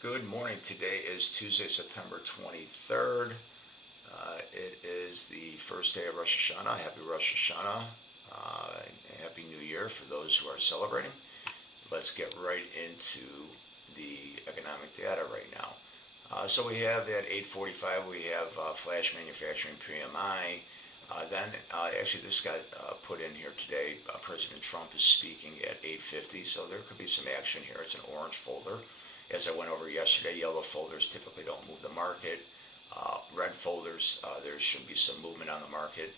Good morning. Today is Tuesday, September 23rd. It is the first day of Rosh Hashanah. Happy Rosh Hashanah. Happy New Year for those who are celebrating. Let's get right into the economic data right now. So we have at 8:45, we have flash manufacturing PMI. Actually, this got put in here today. President Trump is speaking at 8:50, so there could be some action here. It's an orange folder. As I went over yesterday, yellow folders typically don't move the market. Red folders, there should be some movement on the market.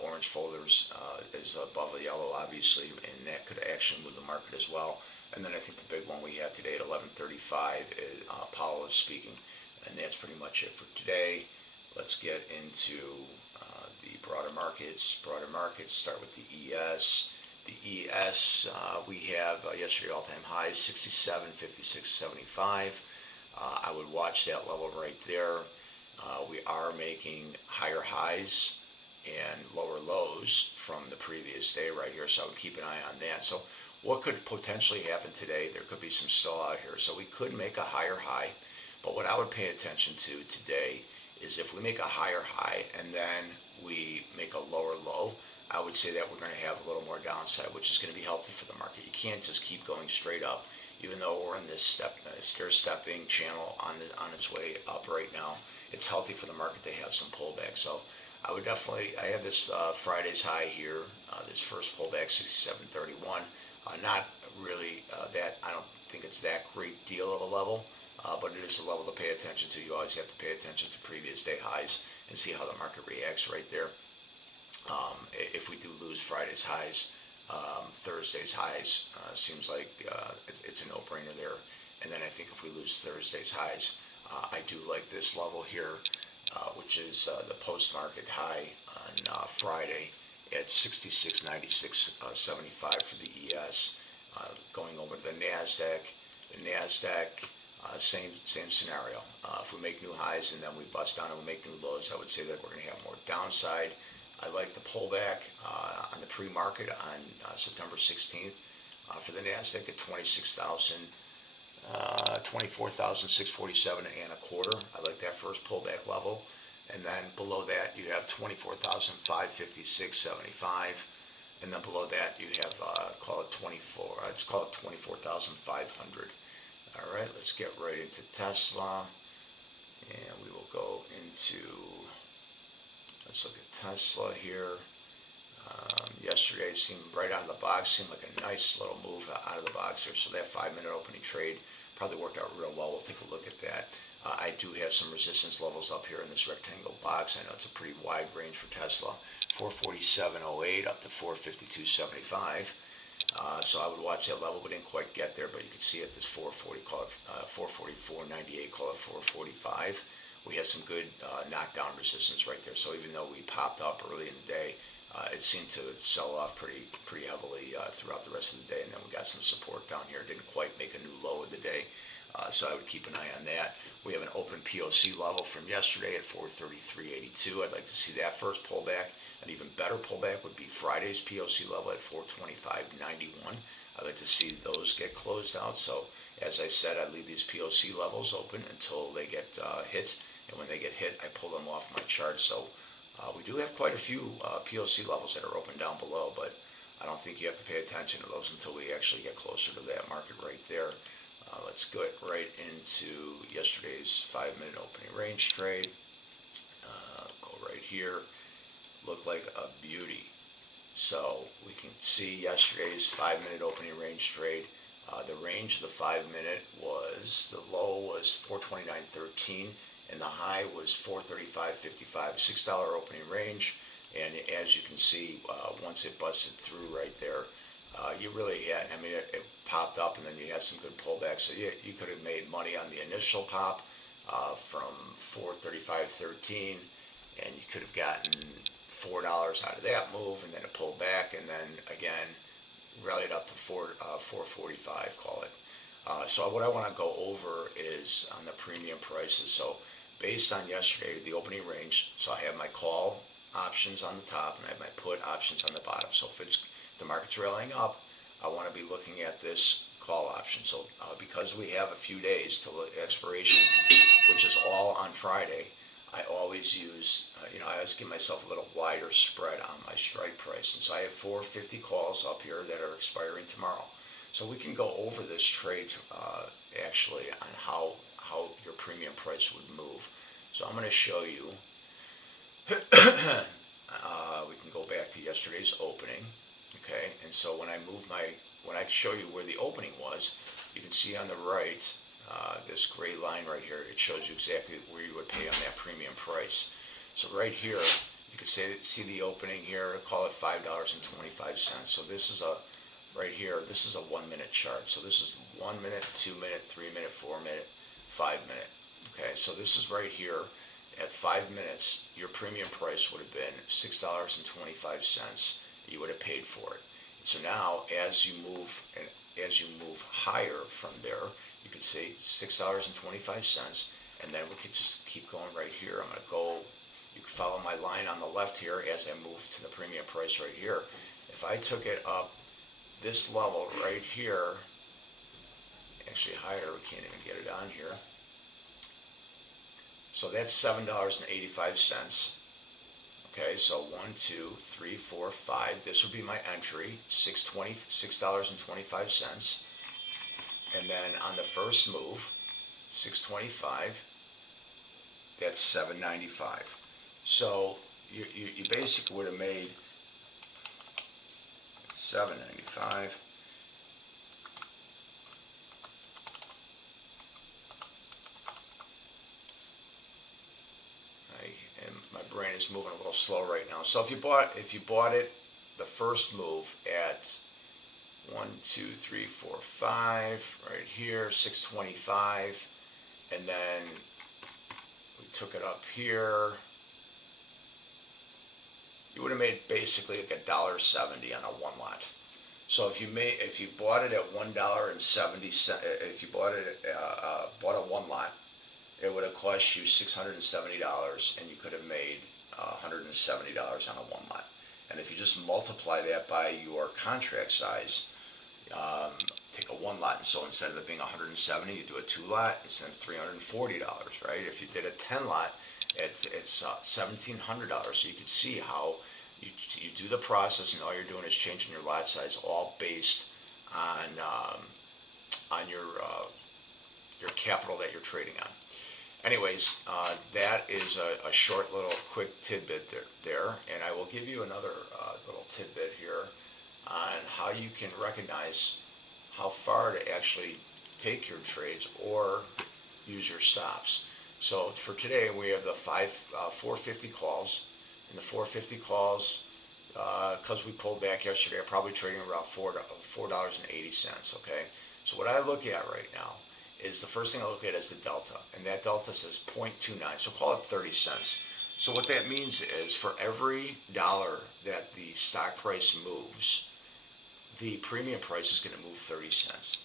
Orange folders is above the yellow, obviously, and that could actually move the market as well. And then I think the big one we have today at 11:35 is Powell is speaking, and that's pretty much it for today. Let's get into the broader markets. Broader markets start with the ES. The ES, we have yesterday all-time high 67, 56, 75. I would watch that level right there. We are making higher highs and lower lows from the previous day right here, so I would keep an eye on that. So what could potentially happen today? There could be some stall out here, so we could make a higher high, but what I would pay attention to today is if we make a higher high and then we make a lower low, I would say that we're going to have a little more downside, which is going to be healthy for the market. You can't just keep going straight up, even though we're in this stair-stepping channel on its way up right now. It's healthy for the market to have some pullback. So I would definitely, I have this Friday's high here, this first pullback, 67.31. Not really I don't think it's that great deal of a level, but it is a level to pay attention to. You always have to pay attention to previous day highs and see how the market reacts right there. If we do lose Friday's highs, Thursday's highs seems like it's a no-brainer there. And then I think if we lose Thursday's highs, I do like this level here, which is the post-market high on Friday at 66.96.75 for the ES. Going over to the NASDAQ. The NASDAQ, same scenario. If we make new highs and then we bust down and we make new lows, I would say that we're going to have more downside. I like the pullback on the pre-market on September 16th for the NASDAQ at 24,647 and a quarter. I like that first pullback level. And then below that, you have 24,556.75. And then below that, you have, let's call it 24,500. All right, let's get right into Tesla. And we will go into, let's look at Tesla here. Yesterday it seemed right out of the box, seemed like a nice little move out of the box here. So that 5-minute opening trade probably worked out real well. We'll take a look at that. I do have some resistance levels up here in this rectangle box. I know it's a pretty wide range for Tesla, 447.08 up to 452.75. So I would watch that level. We didn't quite get there, but you can see at this 440, call it 444.98, call it 445. We have some good knockdown resistance right there. So even though we popped up early in the day, it seemed to sell off pretty heavily throughout the rest of the day, and then we got some support down here. Didn't quite make a new low of the day, so I would keep an eye on that. We have an open POC level from yesterday at 433.82. I'd like to see that first pullback. An even better pullback would be Friday's POC level at 425.91. I'd like to see those get closed out. So as I said, I leave these POC levels open until they get hit, and when they get hit, I pull them off my chart. So we do have quite a few POC levels that are open down below, but I don't think you have to pay attention to those until we actually get closer to that market right there. Let's go right into yesterday's 5-minute opening range trade. Go right here. Looked like a beauty. So we can see yesterday's 5-minute opening range trade. The range of the 5-minute was, the low was 429.13 and the high was 435.55, $6 opening range. And as you can see, once it busted through right there, you really had, I mean, it popped up and then you had some good pullbacks. So you could have made money on the initial pop from 435.13, and you could have gotten $4 out of that move, and then it pulled back, and then again rallied up to 445, call it. So what I want to go over is on the premium prices. So based on yesterday, the opening range, so I have my call options on the top and I have my put options on the bottom. So if the market's rallying up, I want to be looking at this call option. So because we have a few days till the expiration, which is all on Friday, I always use, I always give myself a little wider spread on my strike price. And so I have 450 calls up here that are expiring tomorrow. So we can go over this trade actually on how your premium price would move. So I'm going to show you. We can go back to yesterday's opening. Okay, and so when I show you where the opening was, you can see on the right, this gray line right here, it shows you exactly where you would pay on that premium price. So right here, you can see the opening here, call it $5.25. So this is right here, this is a 1 minute chart. So this is 1 minute, 2 minute, 3 minute, 4 minute, 5 minute. Okay, so this is right here. At 5 minutes, your premium price would have been $6.25. You would have paid for it. So now, as you move higher from there, you can see $6.25, and then we could just keep going right here. I'm going to go. You can follow my line on the left here as I move to the premium price right here. If I took it up this level right here, actually higher, we can't even get it on here. So that's $7.85. Okay, so 1, 2, 3, 4, 5. This would be my entry, $6.25. And then on the first move, $6.25. That's $7.95. So you basically would have made $7.95. And my brain is moving a little slow right now. So if you bought it the first move at 1, 2, 3, 4, 5 right here, $6.25, and then we took it up here, you would have made basically like $1.70 on a one lot. So if you bought it at $1.70, if you bought a one lot, it would have cost you $670, and you could have made $170 on a one lot. And if you just multiply that by your contract size, take a one lot, and so instead of it being $170, you do a two lot, it's then $340, right? If you did a 10 lot, it's $1,700. So you can see how you do the process, and all you're doing is changing your lot size, all based on your capital that you're trading on. Anyways, that is a short little quick tidbit there, and I will give you another little tidbit here on how you can recognize how far to actually take your trades or use your stops. So for today, we have the 450 calls, and the 450 calls, because we pulled back yesterday, are probably trading around $4.80. Okay, so what I look at right now is the first thing I look at is the delta, and that delta says 0.29, so call it 30 cents. So what that means is for every dollar that the stock price moves, the premium price is going to move 30 cents.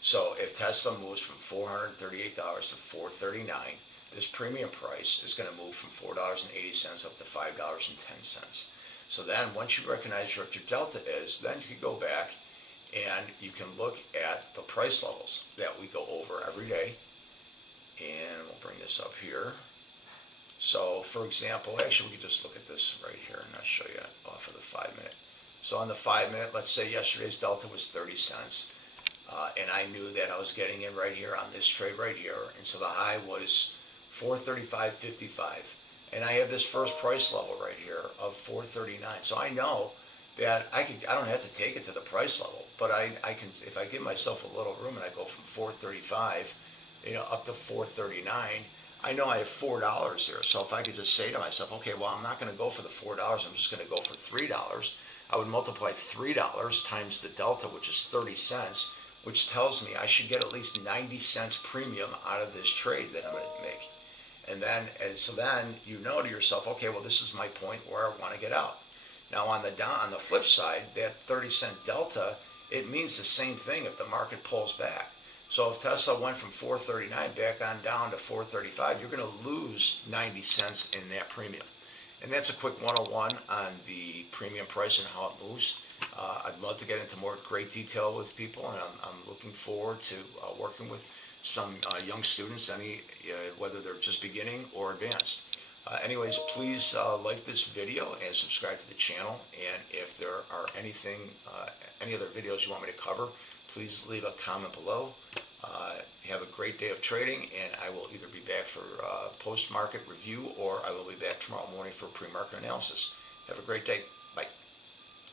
So if Tesla moves from $438 to $439, this premium price is going to move from $4.80 up to $5.10. So then once you recognize what your delta is, then you can go back and you can look at the price levels that we go over every day. And we'll bring this up here. So for example, actually we could just look at this right here, and I'll show you off of the 5 minute. So on the 5 minute, let's say yesterday's delta was 30 cents. And I knew that I was getting in right here on this trade right here. And so the high was 435.55. And I have this first price level right here of 439. So I know that I don't have to take it to the price level, but I can, if I give myself a little room and I go from 435, up to 439, I know I have $4 there. So if I could just say to myself, okay, well, I'm not going to go for the $4, I'm just going to go for $3. I would multiply $3 times the delta, which is 30 cents, which tells me I should get at least 90 cents premium out of this trade that I'm going to make. And so then you know to yourself, okay, well, this is my point where I want to get out. Now on the flip side, that 30-cent delta, it means the same thing if the market pulls back. So if Tesla went from 439 back on down to 435, you're going to lose 90 cents in that premium. And that's a quick 101 on the premium price and how it moves. I'd love to get into more great detail with people, and I'm looking forward to working with some young students, whether they're just beginning or advanced. Anyways, please like this video and subscribe to the channel. And if there are any other videos you want me to cover, please leave a comment below. Have a great day of trading, and I will either be back for post-market review or I will be back tomorrow morning for pre-market analysis. Have a great day. Bye.